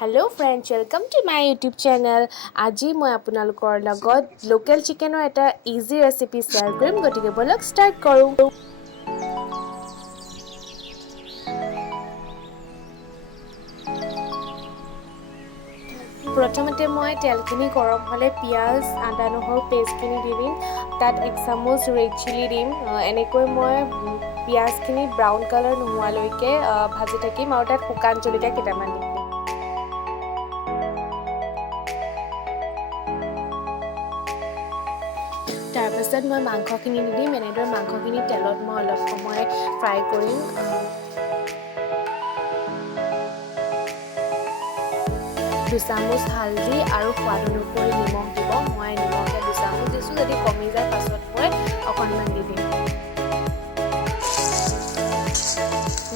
Hello friends, welcome to my YouTube channel. আজি মই আপোনালোকৰ লগত লোকেল চিকেনৰ এটা ইজি ৰেচিপি শ্বেয়াৰ কৰিম। গতিকে বলক ষ্টাৰ্ট কৰোঁ। প্ৰথমতে মই তেলখিনি গৰম হ'লে পিঁয়াজ আদা নহৰু পেষ্টখিনি দি দিম। তাত 1 চামুচ ৰেড চিলি দিম। এনেকৈ মই পিঁয়াজখিনি ব্ৰাউন কালাৰ নোহোৱালৈকে ভাজি থাকিম আৰু তাত শুকান জলকীয়া কেইটামান দিম। তাৰপিছত মই মাংসখিনি দি দিম। এনেদৰে মাংসখিনি তেলত মই অলপ সময় ফ্ৰাই কৰিম। 2 চামুচ হালধি আৰু সোৱাদ অনুসৰি নিমখ দিব। মই নিমখ 2 চামুচ দিছোঁ, যদি কমি যায় পাছত মই অকণমান দি দিম।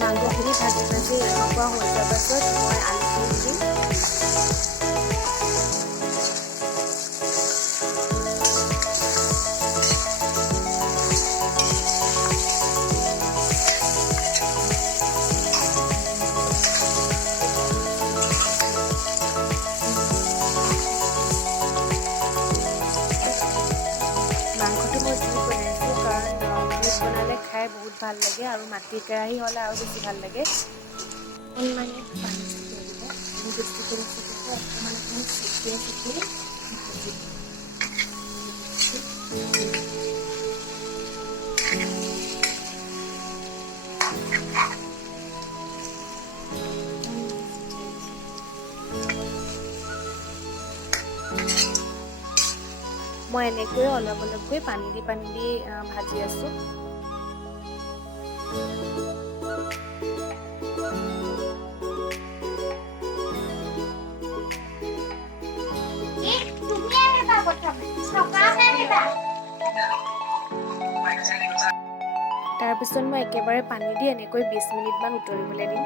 মাংসখিনি ভাজি এনেকুৱা হৈ যোৱাৰ পাছত মই আলুখিনি দি দিম। মাংসটো মই জুইত বনাইছোঁ কাৰণ জুইত বনালে খাই বহুত ভাল লাগে আৰু মাটিৰ কেৰাহী হ'লে আৰু বেছি ভাল লাগে। মানে পানী মই এনেকৈ অলপ অলপকৈ পানী দি ভাজি আছোঁ। তাৰপিছত মই একেবাৰে পানী দি এনেকৈ 20 মিনিটমান উতলিবলৈ দিম।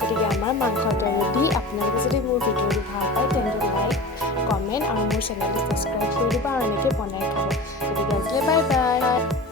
গতিকে আমাৰ মাংসটো ৰেডি। আপোনালোকে যদি মোৰ ভিডিঅ'টো ভাল পায় তেন্তে লাইক, কমেণ্ট আৰু মোৰ চেনেলটো ছাবস্ক্ৰাইব কৰি দিব আৰু এনেকৈ বনাই খাব। গতিকে আজিলৈ বাই বাই।